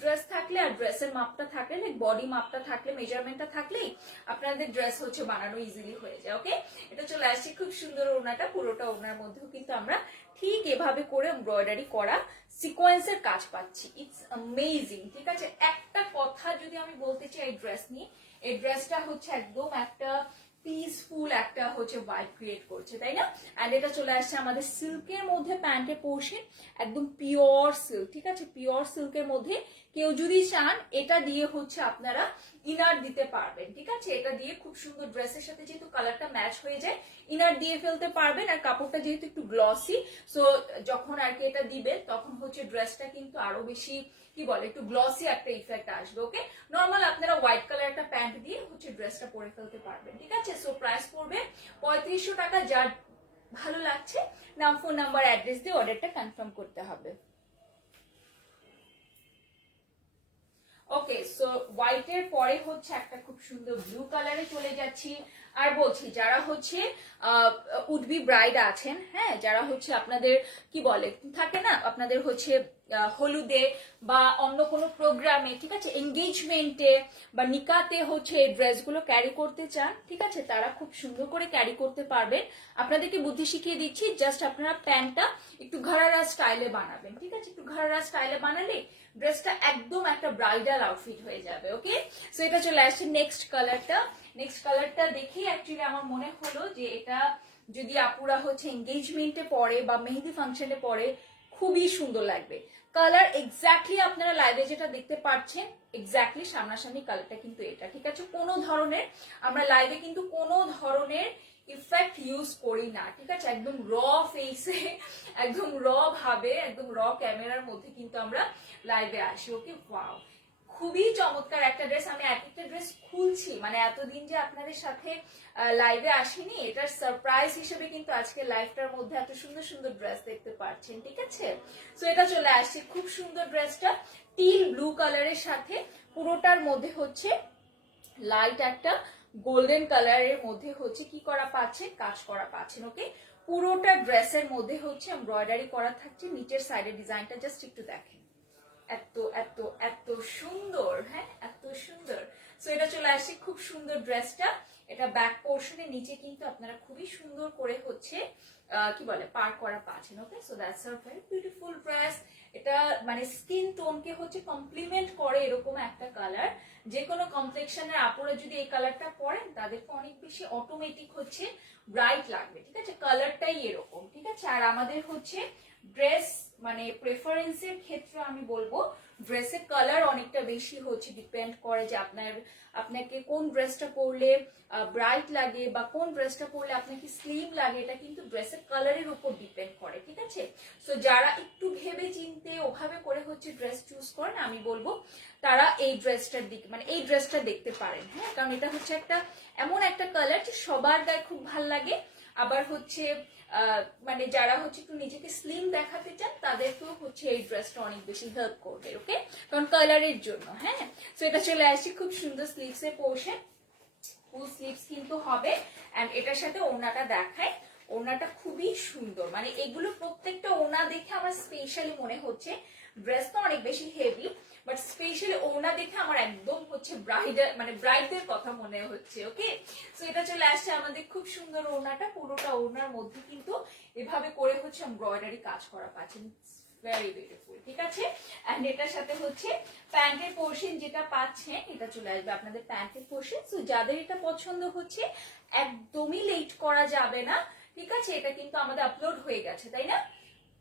ড্রেস থাকলে আর ড্রেসের মাপটা থাকলে, লাইক বডি মাপটা থাকলে, মেজারমেন্টটা থাকলেই আপনাদের ড্রেস হচ্ছে বানানো ইজিলি হয়ে যায়। ওকে, এটা চলে আসছে খুব সুন্দর ওড়নাটা, পুরোটা ওড়নার মধ্যেও কিন্তু আমরা ঠিক এভাবে করে এমব্রয়ডারি করা সিকোয়েন্সের কাজ পাচ্ছি। It's amazing. ঠিক আছে, একটা কথা যদি আমি বলতে চাই এই ড্রেস নিয়ে, এই ড্রেসটা হচ্ছে একদম একটা পিসফুল একটা হচ্ছে ভাইব ক্রিয়েট করছে, তাই না? এন্ড এটা চলে আসছে আমাদের সিল্কের মধ্যে, প্যান্টের পোর্শন একদম পিওর সিল্ক। ঠিক আছে, পিওর সিল্কের মধ্যে কেউ যদি চান এটা দিয়ে হচ্ছে আপনারা ইনার দিতে পারবেন। ঠিক আছে, এটা দিয়ে খুব সুন্দর ড্রেসের সাথে যেহেতু কালারটা ম্যাচ হয়ে যায় ইনার দিয়ে ফেলতে পারবেন। আর কাপড়টা যেহেতু একটু গ্লসি, সো যখন আর কি এটা দিবেন তখন হচ্ছে ড্রেসটা কিন্তু আরো বেশি কি বলে একটু গ্লসি একটা ইফেক্ট আসবে। ওকে, নর্মাল আপনারা হোয়াইট কালার একটা প্যান্ট দিয়ে হচ্ছে ড্রেসটা পরে ফেলতে পারবেন। ঠিক আছে, সো প্রাইস পড়বে 3500 টাকা। যার ভালো লাগছে নাম, ফোন নাম্বার, অ্যাড্রেস দিয়ে অর্ডারটা কনফার্ম করতে হবে। ওকে, সো হোয়াইটের পরে হচ্ছে একটা খুব সুন্দর ব্লু কালারে চলে যাচ্ছি। আর বলছি যারা হচ্ছে উডবি ব্রাইড আছেন, হ্যাঁ যারা হচ্ছে আপনাদের কি বলে থাকে না আপনাদের হচ্ছে হলুদে বা অন্য কোনো প্রোগ্রামে, ঠিক আছে এঙ্গেজমেন্টে বা নিকাতে হচ্ছে এই ড্রেসগুলো ক্যারি করতে চান, ঠিক আছে তারা খুব সুন্দর করে ক্যারি করতে পারবেন। আপনাদেরকে বুদ্ধি শিখিয়ে দিচ্ছি, জাস্ট আপনারা প্যান্টটা একটু ঘরারা স্টাইলে বানাবেন। ঠিক আছে, একটু ঘরারা স্টাইলে বানালে ড্রেসটা একদম একটা ব্রাইডাল আউটফিট হয়ে যাবে। ওকে, সো এটা চলে আসছে নেক্সট কালারটা। নেক্সট কালারটা দেখে অ্যাকচুয়ালি আমার মনে হলো যে এটা যদি আপুরা হচ্ছে এঙ্গেজমেন্টে পরে বা মেহেদি ফাংশনে পরে খুবই সুন্দর লাগবে। কালার এক্স্যাক্টলি আপনারা লাইভে যেটা দেখতে পাচ্ছেন এক্স্যাক্টলি সামনাসামনি কালারটা কিন্তু এটা। ঠিক আছে, কোনো ধরনের আমরা লাইভে কিন্তু কোনো ধরনের ইফেক্ট ইউজ করি না। ঠিক আছে, একদম র ফেসে, একদম র ভাবে, একদম র ক্যামেরার মধ্যে কিন্তু আমরা লাইভে আসি। ওকে, ওয়াও খুবই চমৎকার একটা ড্রেস। আমি এক একটা ড্রেস খুলছি, মানে এতদিন যে আপনাদের সাথে লাইভে আসিনি, এটার সারপ্রাইজ হিসেবে কিন্তু আজকে লাইভটার মধ্যে এত সুন্দর সুন্দর ড্রেস দেখতে পাচ্ছেন। ঠিক আছে, সো এটা চলে আসছে খুব সুন্দর ড্রেসটা টিল ব্লু কালারের সাথে, পুরোটার মধ্যে হচ্ছে লাইট একটা গোল্ডেন কালারের মধ্যে হচ্ছে কি করা পাচ্ছেন, কাজ করা পাচ্ছেন। ওকে, পুরোটা ড্রেসের মধ্যে হচ্ছে এমব্রয়ডারি করা থাকছে। নিচের সাইডের ডিজাইনটা জাস্ট একটু দেখেন, এত এত এত সুন্দর, হ্যাঁ এত সুন্দর। সো এটা চলে আসছে খুব সুন্দর ড্রেসটা। এটা ব্যাক পোর্শনের নিচে কিন্তু আপনারা খুবই সুন্দর করে হচ্ছে কি বলে পার করা পাচ্ছেন। Okay, so that's a very beautiful dress. এটা মানে স্কিন টোনকে হচ্ছে কমপ্লিমেন্ট করে এরকম একটা কালার। যে কোনো কমপ্লেক্সনের আপুরা যদি এই কালারটা পরেন তাদেরকে অনেক বেশি অটোমেটিক হচ্ছে ব্রাইট লাগবে। ঠিক আছে, কালারটাই এরকম। ঠিক আছে, আর আমাদের হচ্ছে ড্রেস মানে প্রেফারেন্সের ক্ষেত্রে আমি বলবো ড্রেসের কালার অনেকটা বেশি হচ্ছে ডিপেন্ড করে যে আপনাকে কোন ড্রেসটা পরলে ব্রাইট লাগে বা কোন ড্রেসটা পরলে আপনাকে স্লিম লাগে, এটা কিন্তু ড্রেসের কালারের উপর ডিপেন্ড করে, ঠিক আছে? সো যারা একটু ভেবে চিনতে ওভাবে করে হচ্ছে ড্রেস চুজ করেন, আমি বলবো তারা এই ড্রেসটার দিকে মানে এই ড্রেসটা দেখতে পারেন। হ্যাঁ, কারণ এটা হচ্ছে একটা এমন একটা কালার যে সবার গায়ে খুব ভাল লাগে। আবার হচ্ছে মানে যারা হচ্ছে একটু নিজেকে স্লিম দেখাতে চান তাদেরকেও হচ্ছে এই ড্রেসটা অনেক বেশি হেল্প করবে, ওকে? কারণ কালারের জন্য। হ্যাঁ, তো এটা চলে আসছে খুব সুন্দর স্লিভস এর পোর্শন, ফুল স্লিভস কিন্তু হবে। এন্ড এটার সাথে ওড়নাটা দেখায়, ওড়নাটা খুবই সুন্দর, মানে এগুলো প্রত্যেকটা ওড়না দেখে আমার স্পেশালি মনে হচ্ছে ড্রেস তো অনেক বেশি হেভি, বাট স্পেশালি ওড়না দেখে আমার একদম হচ্ছে ব্রাইডাল মানে ব্রাইডদের কথা মনে হচ্ছে, ওকে? সো এটা চলে আসছে আমাদের খুব সুন্দর ওড়নাটা, পুরোটা ওড়নার মধ্যে কিন্তু এভাবে করে হচ্ছে এমব্রয়ডারি কাজ করা পাচ্ছেন, ভেরি বিউটিফুল, ঠিক আছে? এন্ড এটার সাথে হচ্ছে প্যান্টের পোর্শন যেটা পাচ্ছেন এটা চলে আসবে আপনাদের প্যান্টের পোর্শন। সো যাদের এটা পছন্দ হচ্ছে একদমই লেট করা যাবে না, ঠিক আছে? এটা কিন্তু আমাদের আপলোড হয়ে গেছে, তাই না?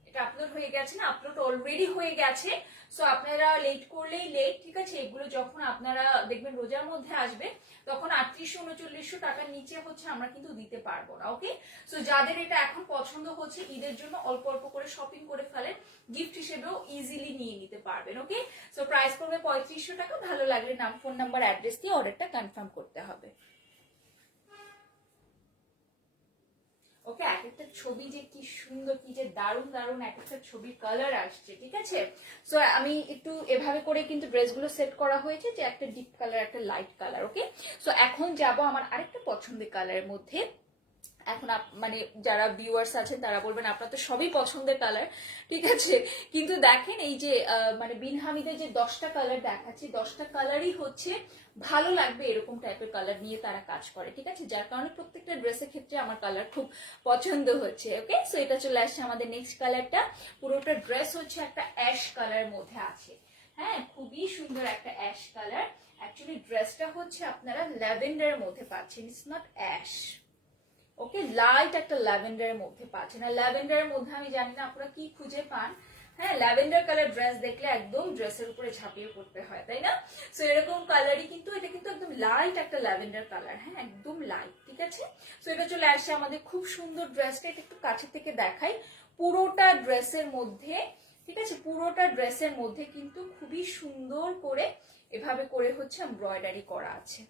এটা আপলোড হয়ে গেছে না, আপলোড অলরেডি হয়ে গেছে। সো আপনারা লেট করলেই লেট, ঠিক আছে? এগুলো যখন আপনারা দেখবেন রোজার মধ্যে আসবে তখন 3800-3900 টাকার নিচে হচ্ছে আমরা কিন্তু দিতে পারবো না, ওকে? সো যাদের এটা এখন পছন্দ হচ্ছে ঈদের জন্য অল্প অল্প করে শপিং করে ফেলেন, গিফট হিসেবেও ইজিলি নিয়ে নিতে পারবেন, ওকে? সো প্রাইস পড়বে 3500 টাকা। ভালো লাগলে নাম, ফোন নাম্বার, অ্যাড্রেস দিয়ে অর্ডারটা কনফার্ম করতে হবে, ওকে? এক একটা ছবি যে কি সুন্দর, কি যে দারুণ দারুণ এক একটা ছবির কালার আসছে, ঠিক আছে? সো আমি একটু এভাবে করে কিন্তু ড্রেসগুলো সেট করা হয়েছে যে একটা ডিপ কালার একটা লাইট কালার, ওকে? সো এখন যাব আমার আরেকটা পছন্দের কালারের মধ্যে। এখন মানে যারা ভিউয়ার্স আছেন তারা বলবেন আপনার তো সবই পছন্দের কালার, ঠিক আছে? কিন্তু দেখেন এই যে মানে বিন হামিদের যে 10টা কালার দেখাচ্ছি, 10টা কালারই হচ্ছে ভালো লাগবে এরকম টাইপের কালার নিয়ে তারা কাজ করে, ঠিক আছে? যার কারণে প্রত্যেকটা ড্রেসের ক্ষেত্রে আমার কালার খুব পছন্দ হচ্ছে, ওকে? সো এটা চলে আসছে আমাদের নেক্সট কালারটা, পুরোটা ড্রেস হচ্ছে একটা অ্যাশ কালারের মধ্যে আছে। হ্যাঁ, খুবই সুন্দর একটা অ্যাশ কালার। অ্যাকচুয়ালি ড্রেসটা হচ্ছে আপনারা ল্যাভেন্ডারের মধ্যে পাচ্ছেন, it's not ash, okay? Light একটা ল্যাভেন্ডারের মধ্যে পাচ্ছেন। আর ল্যাভেন্ডারের মধ্যে আমি জানি না আপনারা কি খুঁজে পান, হ্যাঁ? ল্যাভেন্ডার কালার ড্রেস দেখলে একদম ড্রেসের উপরে ঝাঁপিয়ে পড়তে হয়, তাই না? সো এরকম কালারই কিন্তু এটা কিন্তু একদম লাইট একটা ল্যাভেন্ডার কালার, হ্যাঁ, একদম লাইট, ঠিক আছে? সো এটা চলে আসছে আমাদের খুব সুন্দর ড্রেসটা, এটা একটু কাছে থেকে দেখাই। পুরোটা ড্রেসের মধ্যে, ঠিক আছে, পুরোটা ড্রেসের মধ্যে কিন্তু খুবই সুন্দর করে এভাবে করে হচ্ছে এমব্রয়ডারি করা আছে,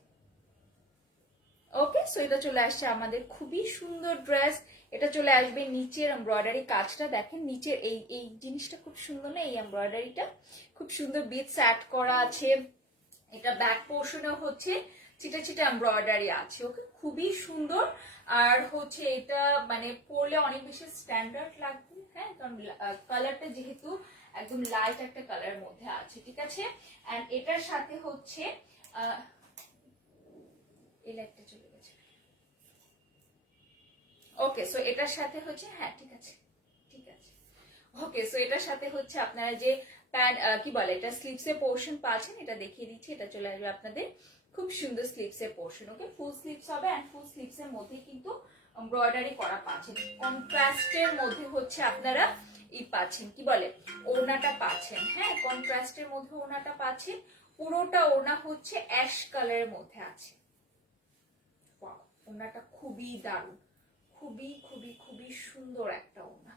ওকে? সো এটা চলে আসছে আমাদের খুবই সুন্দর ড্রেস। এটা চলে আসবে নিচের এমব্রয়ডারি কাজটা দেখেন, নিচের এই এই জিনিসটা খুব সুন্দর না, এই এমব্রয়ডারিটা খুব সুন্দর বিটস অ্যাড করা আছে। এটা ব্যাক পোর্শনেও হচ্ছে চিটা চিটা এমব্রয়ডারি আছে, ওকে? খুবই সুন্দর। আর হচ্ছে এটা মানে পরলে অনেক বেশি স্ট্যান্ডার্ড লাগবে, হ্যাঁ, কারণ কালারটা যেহেতু একদম লাইট একটা কালারের মধ্যে আছে, ঠিক আছে? এন্ড এটার সাথে হচ্ছে এই লাইটটা চলে গেছে, ওকে? সো এটার সাথে হচ্ছে, হ্যাঁ, ঠিক আছে, ঠিক আছে, ওকে? সো এটার সাথে হচ্ছে আপনারা যে প্যান্ট কি বলে এটা স্লিভস এর পোর্শন পাচ্ছেন, এটা দেখিয়ে দিচ্ছি। এটা চলে আসবে আপনাদের খুব সুন্দর স্লিভস এর পোর্শন, ওকে? ফুল স্লিভস হবে এন্ড ফুল স্লিভস এর মধ্যে কিন্তু এমব্রয়ডারি করা পাচ্ছেন। কন্ট্রাস্টের মধ্যে হচ্ছে আপনারা ই পাচ্ছেন, কি বলে, ওড়নাটা পাচ্ছেন, হ্যাঁ, কন্ট্রাস্টের মধ্যে ওড়নাটা পাচ্ছেন। পুরোটা ওড়না হচ্ছে অ্যাশ কালারের মধ্যে আছে। ওয়াও, ওড়নাটা খুবই দারুণ, খুবই খুবই খুবই সুন্দর একটা ওড়না,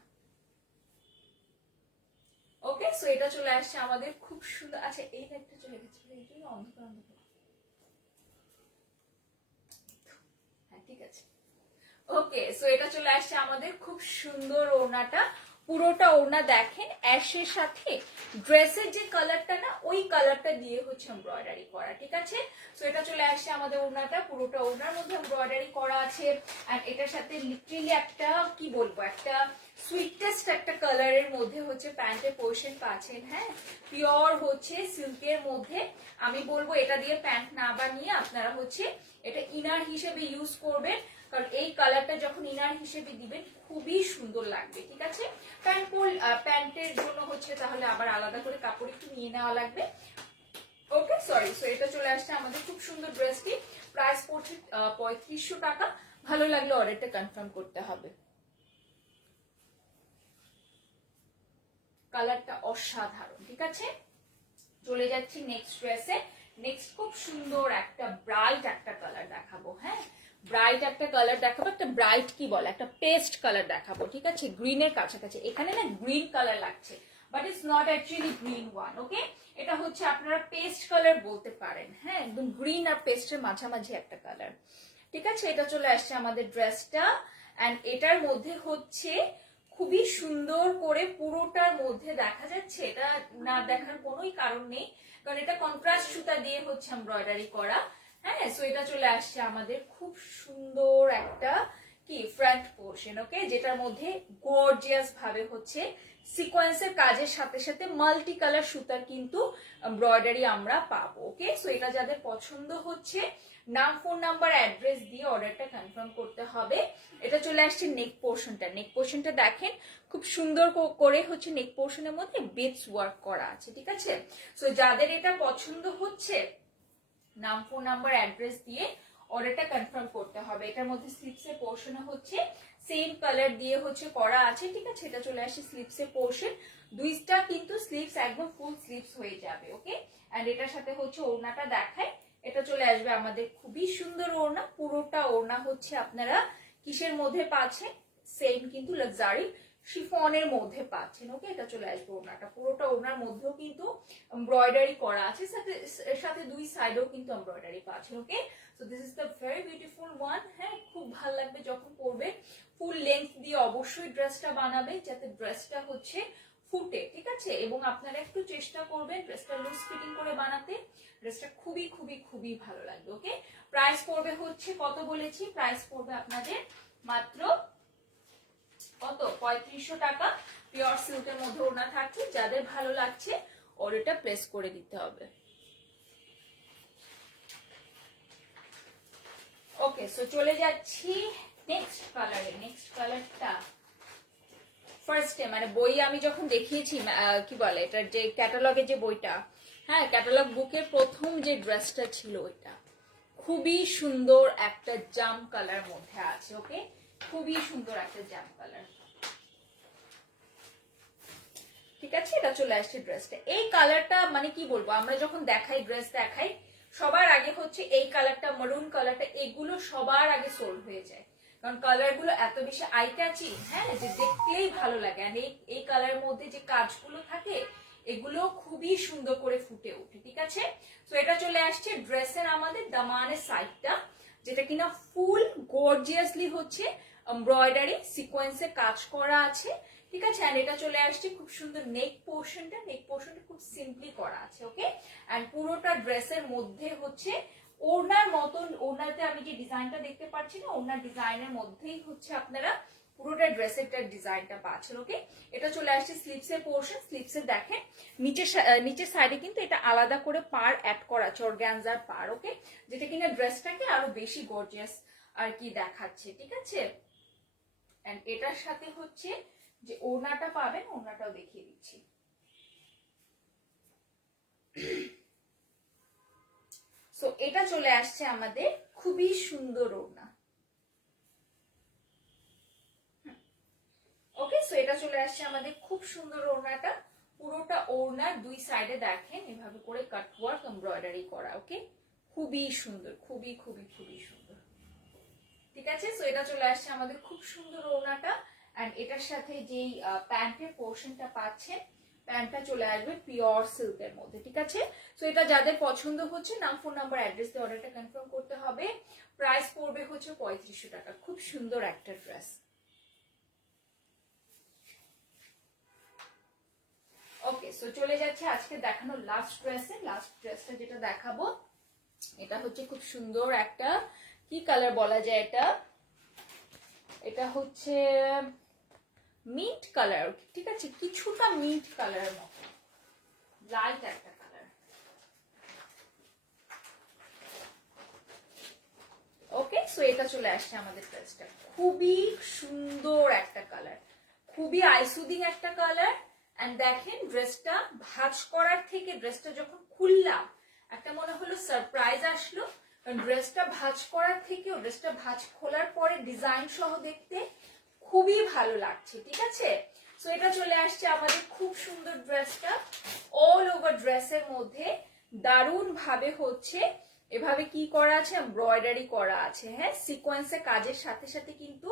ওকে? সো এটা চলে আসছে আমাদের খুব সুন্দর। আচ্ছা, এই লাইটটা চলে গেছে, এই জন্য অন্ধকার অন্ধকার, হ্যাঁ, ঠিক আছে, ওকে? সো এটা চলে আসছে আমাদের খুব সুন্দর ওড়নাটা, পুরোটা ওড়না দেখেন অ্যাশের সাথে ড্রেসের যে কালারটা না ওই কালারটা দিয়ে হচ্ছে এমব্রয়ডারি করা, ঠিক আছে? সো এটা চলে আসছে আমাদের ওড়নাটা, পুরোটা ওড়নার মধ্যে এমব্রয়ডারি করা আছে। আর এটার সাথে লিটারেলি একটা কি বলবো একটা সুইটেস্ট একটা কালারের মধ্যে হচ্ছে প্যান্টের পোর্শন পাচ্ছেন, হ্যাঁ, পিওর হচ্ছে সিল্কের মধ্যে। আমি বলবো এটা দিয়ে প্যান্ট না বানিয়ে আপনারা হচ্ছে এটা ইনার হিসেবে ইউজ করবেন, কারণ এই কালারটা যখন ইনার হিসেবে দিবেন খুবই সুন্দর লাগবে, ঠিক আছে? প্যান্টের জন্য হচ্ছে তাহলে আবার আলাদা করে কাপড় একটু নিয়ে নেওয়া লাগবে, ওকে? সরি। সো এটা চলে আসছে আমাদের খুব সুন্দর ড্রেসটি, প্রাইস পড়ছে 3500 টাকা। ভালো লাগলে অর্ডারটা কনফার্ম করতে হবে। কালারটা অসাধারণ। ঠিক আছে, চলে যাচ্ছি নেক্সট ড্রেসে। নেক্সট খুব সুন্দর একটা ব্রাইট একটা কালার দেখাবো। হ্যাঁ, ব্রাইট একটা কালার দেখাবো, একটা ব্রাইট কি বলে, একটা পেস্ট কালার দেখাবো। ঠিক আছে, গ্রিনের কাছাকাছি। এখানে না গ্রিন কালার লাগছে, but it's not actually green one. Okay, এটা হচ্ছে আপনারা পেস্ট কালার বলতে পারেন। হ্যাঁ, একদম গ্রিন আর পেস্টের মাঝামাঝি একটা কালার। ঠিক আছে, এটা চলে আসছে আমাদের ড্রেসটা। অ্যান্ড এটার মধ্যে হচ্ছে খুবই সুন্দর করে পুরোটার মধ্যে দেখা যাচ্ছে, এটা না দেখার কোনোই কারণ নেই, কারণ এটা কন্ট্রাস্ট সুতা দিয়ে হচ্ছে এমব্রয়ডারি করা। হ্যাঁ, সো এটা চলে আসছে আমাদের খুব সুন্দর একটা কি ফ্রন্ট পোর্শন। ওকে, যেটার মধ্যে গর্জিয়াস ভাবে হচ্ছে সিকোয়েন্সের কাজের সাথে সাথে মাল্টি কালার সুতার কিন্তু এমব্রয়ডারি আমরা পাবো। ওকে, সো এটা যাদের পছন্দ হচ্ছে নাম, ফোন নাম্বার, অ্যাড্রেস দিয়ে অর্ডারটা কনফার্ম করতে হবে। এটা চলে আসছে নেক পোর্শনটা। নেক পোর্শনটা দেখেন খুব সুন্দর করে হচ্ছে নেক পোর্শনের মধ্যে বিটস ওয়ার্ক করা আছে। ঠিক আছে, সো যাদের এটা পছন্দ হচ্ছে নাম, ফোন নাম্বার, অ্যাড্রেস দিয়ে অর্ডারটা কনফার্ম করতে হবে। এটার মধ্যে স্লিপসের পোর্শন হচ্ছে সেম কালার দিয়ে হচ্ছে করা আছে। ঠিক আছে, এটা চলে আসছে স্লিপসের পোর্শন। দুইটা কিন্তু স্লিপস একদম ফুল স্লিপস হয়ে যাবে। ওকে, এন্ড এটার সাথে হচ্ছে ওড়নাটা দেখায়। এটা চলে আসবে আমাদের খুবই সুন্দর ওড়না। পুরোটা ওড়না হচ্ছে আপনারা কিসের মধ্যে পাচ্ছেন, সেম কিন্তু লাক্সারি শিফনের মধ্যে পাচ্ছেন। ওকে, এটা চলে আসবে ওড়নাটা। পুরোটা ওড়নার মধ্যেও কিন্তু এমব্রয়ডারি করা আছে, সাথে দুই সাইডেও কিন্তু এমব্রয়ডারি পাচ্ছেন। Okay, so this is the very beautiful one. হ্যাঁ, খুব ভালো লাগবে যখন পরবে। ফুল লেন্থ দিয়ে অবশ্যই ড্রেসটা বানাবে যাতে ড্রেসটা হচ্ছে ফুটে। ঠিক আছে, এবং আপনারা একটু চেষ্টা করবেন ড্রেসটা লুজ ফিটিং করে বানাতে। ড্রেসটা খুবই খুবই খুবই ভালো লাগবে। ওকে, প্রাইস পড়বে হচ্ছে কত বলেছি, প্রাইস পড়বে আপনাদের মাত্র কত, 3500 টাকা। পিওর সিল্কের মধ্যে ওড়না থাকছে। যাদের ভালো লাগছে অর্ডারটা প্লেস করে দিতে হবে। ওকে, সো চলে যাচ্ছি নেক্সট কালারে। নেক্সট কালারটা ফার্স্টে মানে বই আমি যখন দেখিয়েছি কি বলে এটার যে ক্যাটালগের যে বইটা, হ্যাঁ ক্যাটালগ বুকের প্রথম যে ড্রেসটা ছিল ওইটা খুবই সুন্দর একটা জাম কালার মধ্যে আছে। ওকে, খুবই সুন্দর একটা জাম কালার। ঠিক আছে, এটা চলে আসছে ড্রেসটা। এই কালারটা মানে কি বলবো, আমরা যখন দেখাই ড্রেস দেখাই সবার আগে হচ্ছে এই কালারটা, মারুন কালারটা, এগুলো সবার আগে সোল্ড হয়ে যায়, কারণ কালার গুলো এত বেশি আই ক্যাচি। হ্যাঁ, যে দেখলেই ভালো লাগে। আর এই কালারের মধ্যে যে কাজগুলো থাকে এগুলো খুবই সুন্দর করে ফুটে ওঠে। ঠিক আছে, তো এটা চলে আসছে ড্রেসের আমাদের দামানের সাইডটা, যেটা কিনা ফুল গর্জিয়াসলি হচ্ছে এমব্রয়ডারি সিকোয়েন্সের কাজ করা আছে। ঠিক আছে, এন্ড এটা চলে আসছে খুব সুন্দর নেক পোর্শনটা। নেক পোর্শনটা খুব সিম্পলি করা আছে। ওকে, এন্ড পুরোটা ড্রেসের মধ্যে হচ্ছে ওড়নার মতন, ওড়নাতে আমি যে ডিজাইনটা দেখতে পাচ্ছি না, ওড়নার ডিজাইনের মধ্যেই হচ্ছে আপনারা পুরোটা ড্রেসের ডিজাইনটা পাচ্ছেন। ওকে, এটা চলে আসছে স্লিপসের পোর্শন। স্লিপসে দেখেন নিচের সাইডে কিন্তু এটা আলাদা করে পার অ্যাড করা আছে, অর্গানজার পার। ওকে, যেটা কিনা ড্রেসটাকে আরো বেশি গর্জিয়াস আর কি দেখাচ্ছে। ঠিক আছে, এন্ড এটার সাথে হচ্ছে যে ওড়নাটা পাবেন, ওড়নাটাও দেখিয়ে দিচ্ছি। সো এটা চলে আসছে আমাদের খুবই সুন্দর ওড়না। ওকে, সো এটা চলে আসছে আমাদের খুব সুন্দর ওড়নাটা। পুরোটা ওড়নার দুই সাইডে দেখেন এভাবে করে কাটওয়ার্ক এমব্রয়ডারি করা। ওকে, খুবই সুন্দর, খুবই খুবই খুবই সুন্দর। ঠিক আছে, সো এটা চলে আসছে আমাদের খুব সুন্দর ওড়নাটা। এন্ড এটার সাথে যেই প্যান্টের পোর্শনটা পাচ্ছেন, প্যান্টটা চলে আসবে পিওর সিল্কের মধ্যে। ঠিক আছে, সো এটা যাদের পছন্দ হচ্ছে নাম, ফোন নাম্বার, অ্যাড্রেস দিয়ে অর্ডারটা কনফার্ম করতে হবে। প্রাইস পড়বে হচ্ছে 3500 টাকা। খুব সুন্দর একটা ড্রেস। ওকে, সো চলে যাচ্ছে আজকে দেখানো লাস্ট ড্রেসে। লাস্ট ড্রেসটা যেটা দেখাবো এটা হচ্ছে খুব সুন্দর একটা কি কালার বলা যায়, এটা হচ্ছে মিন্ট কালার। ঠিক আছে, কিছুটা মিন্ট কালারের মতো, লাইট একটা কালার। ওকে, সো এটা চলে আসছে আমাদের ড্রেসটা। খুবই সুন্দর একটা কালার, খুবই আইসুদিং একটা কালার। এন্ড দেখেন ড্রেসটা ভাঁজ করার থেকে ড্রেসটা যখন খুললাম একটা মনে হলো সারপ্রাইজ আসলো, কারণ ড্রেসটা ভাঁজ করার থেকেও ড্রেসটা ভাঁজ খোলার পরে ডিজাইন সহ দেখতে খুবই ভালো লাগছে। ঠিক আছে, সো এটা চলে আসছে আমাদের খুব সুন্দর ড্রেসটা, অল ওভার ড্রেসের মধ্যে দারুণ ভাবে হচ্ছে এভাবে কি করা আছে, এমব্রয়ডারি করা আছে। হ্যাঁ, সিকোয়েন্সে কাজের সাথে সাথে কিন্তু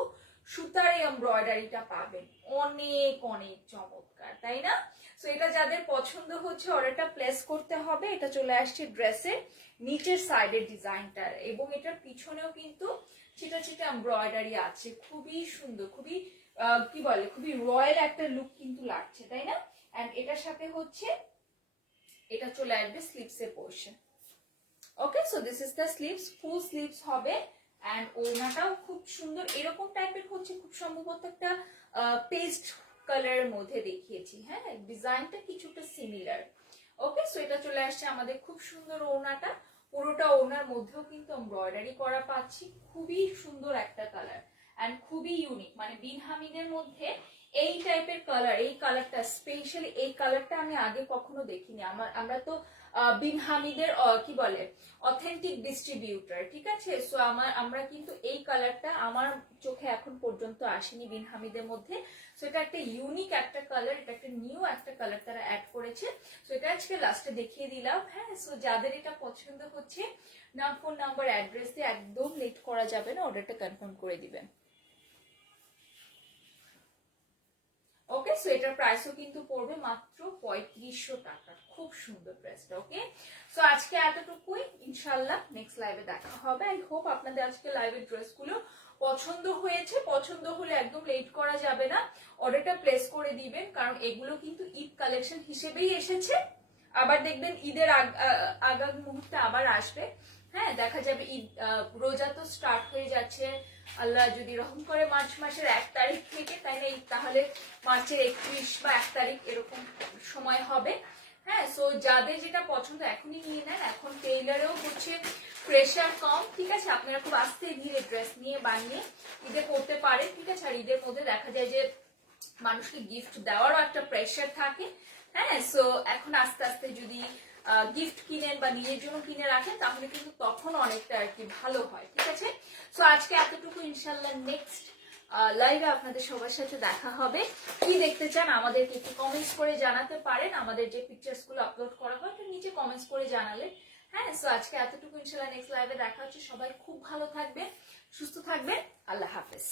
সুতার এই এমব্রয়ডারিটা পাবেন, অনেক অনেক চমৎকার, তাই না? সো এটা যাদের পছন্দ হচ্ছে অর্ডারটা প্লেস করতে হবে। এটা চলে আসছে ড্রেসের নিচের সাইডের ডিজাইনটার, এবং এটার পিছনেও কিন্তু ছিটা ছিটা এমব্রয়ডারি আছে, খুবই সুন্দর, খুবই কি বলে, খুবই রয়্যাল একটা লুক কিন্তু লাগছে, তাই না? এন্ড এটার সাথে হচ্ছে এটা চলে আসবে স্লিভসের portion. Okay, so this is the sleeves, full sleeves হবে। এন্ড ওড়নাটাও খুব সুন্দর, এরকম টাইপের হচ্ছে, খুব সম্ভবত একটা পেস্ট কালারের মধ্যে দেখিয়েছি। হ্যাঁ, ডিজাইনটা কিছুটা সিমিলার। ওকে, সো এটা চলে আসছে আমাদের খুব সুন্দর ওড়নাটা, পুরোটা ওড়নার মধ্যেও কিন্তু এমব্রয়ডারি করা পাচ্ছি, খুবই সুন্দর একটা কালার এন্ড খুবই ইউনিক। মানে বিন হামিদের মধ্যে এই টাইপের কালার, এই কালারটা স্পেশালি, এই কালারটা আমি আগে কখনো দেখিনি। আমরা তো বিন হামিদের কি বলে অথেন্টিক ডিস্ট্রিবিউটর, ঠিক আছে? সো আমরা কিন্তু এই কালারটা আমার চোখে এখন পর্যন্ত আসেনি বিন হামিদের মধ্যে। সো এটা একটা ইউনিক একটা কালার, এটা একটা নিউ একটা কালার তারা অ্যাড করেছে। সো এটা আজকে লাস্টে দেখিয়ে দিলাম। হ্যাঁ, সো যাদের এটা পছন্দ হচ্ছে নাম, ফোন নাম্বার, অ্যাড্রেস দিয়ে একদম লেট করা যাবে না, অর্ডারটা কনফার্ম করে দিবেন। ওকে, সো এটার প্রাইসও কিন্তু পড়বে মাত্র 3500 টাকা। খুব সুন্দর ড্রেসটা। ওকে, সো আজকে এতটুকুই, ইনশাআল্লাহ নেক্সট লাইভে দেখা হবে। আই হোপ আপনাদের আজকে লাইভের ড্রেসগুলো পছন্দ হয়েছে। পছন্দ হলে একদম লেট করা যাবে না, অর্ডারটা প্লেস করে দিবেন, কারণ এগুলো কিন্তু ঈদ কালেকশন হিসেবেই এসেছে। আবার দেখবেন ঈদের আগাম মুহূর্তে আবার আসবে। হ্যাঁ, দেখা যাবে ঈদ, রোজা তো স্টার্ট হয়ে যাচ্ছে, আল্লাহ যদি রহম করে মার্চ মাসের 1 তারিখ থেকে, তাই না? তাহলে মার্চের 31 বা 1 তারিখ এরকম সময় হবে। হ্যাঁ, সো যাদের যেটা পছন্দ এখনই নিয়ে নেন, এখন টেইলারেও হচ্ছে প্রেশার কম, ঠিক আছে? আপনারা খুব আস্তে ধীরে ড্রেস নিয়ে বানিয়ে ঈদে করতে পারেন, ঠিক আছে? আর ঈদের মধ্যে দেখা যায় যে মানুষকে গিফট দেওয়ারও একটা প্রেশার থাকে। হ্যাঁ, সো এখন আস্তে আস্তে যদি গিফট কিনেন বা নিজের জন্য কিনে রাখেন, তাহলে কিন্তু তখন অনেকটা আর কি ভালো হয়, ঠিক আছে? সো আজকে এতটুকু, ইনশাল্লাহ নেক্সট লাইভে আপনাদের সবার সাথে দেখা হবে। কি দেখতে চান আমাদেরকে একটু কমেন্টস করে জানাতে পারেন, আমাদের যে পিকচার্স গুলো আপলোড করা হয় নিচে কমেন্টস করে জানালে। হ্যাঁ, সো আজকে এতটুকু, ইনশাল্লাহ নেক্সট লাইভে দেখা হচ্ছে। সবাই খুব ভালো থাকবেন, সুস্থ থাকবেন, আল্লাহ হাফেজ।